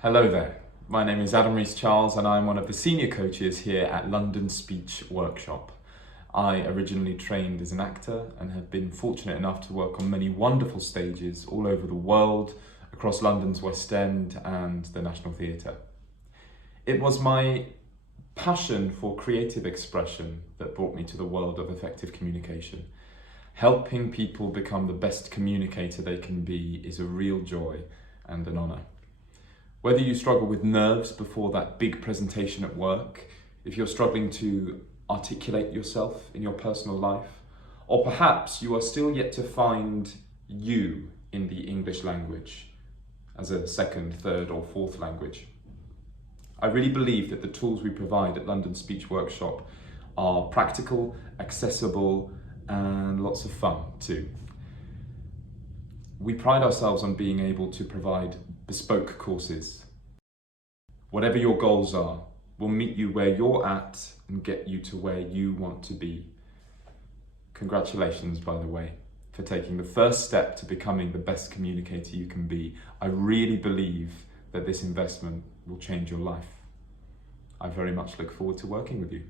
Hello there, my name is Adam Rhys-Charles and I'm one of the senior coaches here at London Speech Workshop. I originally trained as an actor and have been fortunate enough to work on many wonderful stages all over the world, across London's West End and the National Theatre. It was my passion for creative expression that brought me to the world of effective communication. Helping people become the best communicator they can be is a real joy and an honour. Whether you struggle with nerves before that big presentation at work, if you're struggling to articulate yourself in your personal life, or perhaps you are still yet to find you in the English language as a second, third or fourth language. I really believe that the tools we provide at London Speech Workshop are practical, accessible and lots of fun too. We pride ourselves on being able to provide bespoke courses. Whatever your goals are, we'll meet you where you're at and get you to where you want to be. Congratulations, by the way, for taking the first step to becoming the best communicator you can be. I really believe that this investment will change your life. I very much look forward to working with you.